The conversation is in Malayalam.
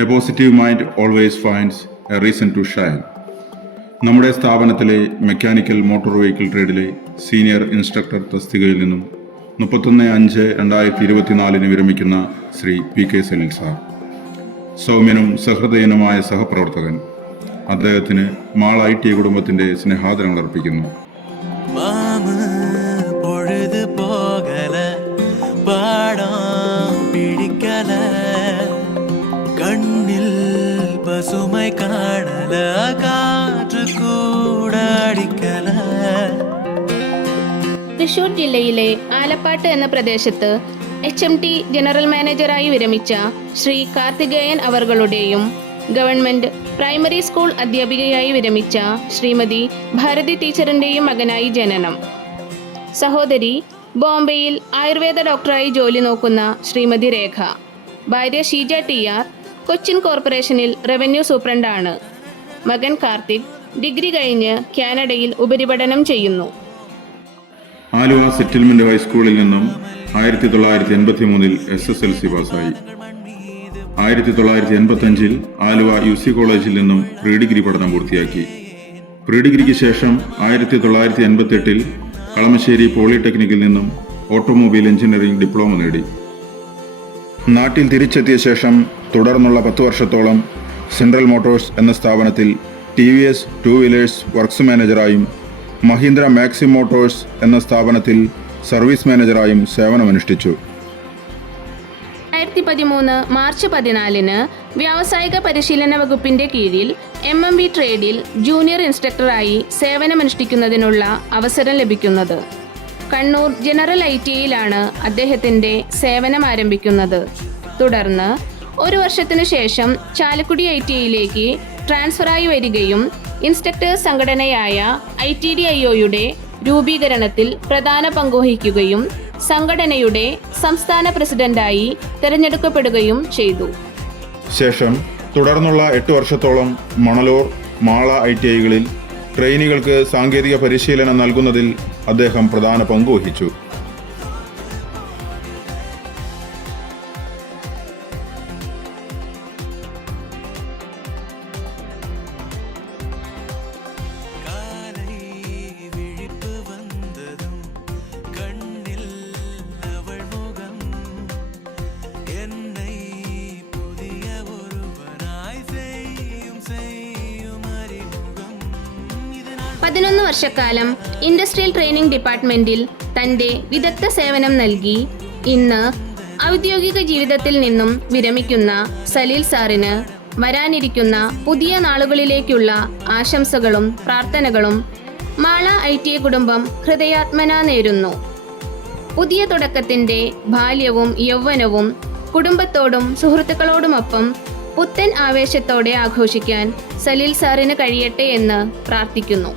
A positive mind always finds a reason to shine. നമ്മുടെ സ്ഥാപനത്തിലെ മെക്കാനിക്കൽ മോട്ടോർ വെഹിക്കിൾ ട്രേഡിലെ സീനിയർ ഇൻസ്ട്രക്ടർ തസ്തികയിൽ നിന്നും 31/5/2024 വിരമിക്കുന്ന ശ്രീ PK സലീൽ സാർ. സൗമ്യനും സഹൃദയനുമായ സഹപ്രവർത്തകൻ. അദ്ദേഹത്തിന് മാള IT കുടുംബത്തിൻ്റെ സ്നേഹാദരങ്ങൾ അർപ്പിക്കുന്നു. കണ്ണിൽ പസുമൈ കാണല കാറ്റ് കൂടടിക്കല. തൃശൂർ ജില്ലയിലെ ആലപ്പാട്ട് എന്ന പ്രദേശത്ത് HMT ജനറൽ മാനേജറായി വിരമിച്ച ശ്രീ കാർത്തികേയൻ അവർകളുടെയും ഗവൺമെന്റ് പ്രൈമറി സ്കൂൾ അധ്യാപികയായി വിരമിച്ച ശ്രീമതി ഭാരതി ടീച്ചറിന്റെയും മകനായി ജനനം. സഹോദരി ബോംബെയിൽ ആയുർവേദ ഡോക്ടറായി ജോലി നോക്കുന്ന ശ്രീമതി രേഖ. ഭാര്യ ഷീജ TR കൊച്ചിൻ കോർപ്പറേഷനിൽ റവന്യൂ സൂപ്രണ്ടാണ്. മകൻ കാർത്തിക് ഡിഗ്രി കഴിഞ്ഞ് കാനഡയിൽ ഉപരിപഠനം ചെയ്യുന്നു. ആലുവ സെറ്റിൽമെന്റ് ഹൈസ്കൂളിൽ നിന്നും 1983 SSLC പാസ്സായി. 1985 ആലുവ UC കോളേജിൽ നിന്നും പ്രീ ഡിഗ്രി പഠനം പൂർത്തിയാക്കി. പ്രീ ഡിഗ്രിക്ക് ശേഷം 1988 കളമശ്ശേരി പോളിടെക്നിക്കിൽ നിന്നും ഓട്ടോമൊബൈൽ എഞ്ചിനീയറിംഗ് ഡിപ്ലോമ നേടി. നാട്ടിൽ തിരിച്ചെത്തിയ ശേഷം തുടർന്നുള്ള 10 വർഷത്തോളം സെൻട്രൽ മോട്ടോഴ്സ് എന്ന സ്ഥാപനത്തിൽ TVS 2 വീലേഴ്സ് വർക്ക്സ് മാനേജറായും മഹീന്ദ്ര മാക്സി മോട്ടോഴ്സ് എന്ന സ്ഥാപനത്തിൽ സർവീസ് മാനേജറായും സേവനമനുഷ്ഠിച്ചു. 2013 മാർച്ച് 14 വ്യാവസായിക പരിശീലന വകുപ്പിന്റെ കീഴിൽ MMB ട്രേഡിൽ ജൂനിയർ ഇൻസ്ട്രക്ടറായി സേവനമനുഷ്ഠിക്കുന്നതിനുള്ള അവസരം ലഭിക്കുന്നത്. കണ്ണൂർ ജനറൽ ITയിലാണ് അദ്ദേഹത്തിന്റെ സേവനം ആരംഭിക്കുന്നത്. തുടർന്ന് 1 വർഷത്തിനു ശേഷം ചാലക്കുടി ITയിലേക്ക് ട്രാൻസ്ഫറായി വരികയും ഇൻസ്ട്രക്ടേഴ്സ് സംഘടനയായ ITDIOയുടെ രൂപീകരണത്തിൽ പ്രധാന പങ്കുവഹിക്കുകയും സംഘടനയുടെ സംസ്ഥാന പ്രസിഡന്റായി തിരഞ്ഞെടുക്കപ്പെടുകയും ചെയ്തു. ശേഷം തുടർന്നുള്ള 8 വർഷത്തോളം മണലൂർ, മാള ITIകളിൽ ട്രെയിനികൾക്ക് സാങ്കേതിക പരിശീലനം നൽകുന്നതിൽ അദ്ദേഹം പ്രധാന പങ്കുവഹിച്ചു. പതിനൊന്ന് വർഷക്കാലം ഇൻഡസ്ട്രിയൽ ട്രെയിനിംഗ് ഡിപ്പാർട്ട്മെന്റിൽ തന്റെ വിദഗ്ധ സേവനം നൽകി ഇന്ന് ഔദ്യോഗിക ജീവിതത്തിൽ നിന്നും വിരമിക്കുന്ന സലീൽ സാറിന് വരാനിരിക്കുന്ന പുതിയ നാളുകളിലേക്കുള്ള ആശംസകളും പ്രാർത്ഥനകളും മാള IT കുടുംബം ഹൃദയാത്മനാ നേരുന്നു. പുതിയ തുടക്കത്തിന്റെ ബാല്യവും യൗവനവും കുടുംബത്തോടും സുഹൃത്തുക്കളോടുമൊപ്പം പുത്തൻ ആവേശത്തോടെ ആഘോഷിക്കാൻ സലീൽ സാറിന് കഴിയട്ടെ എന്ന് പ്രാർത്ഥിക്കുന്നു.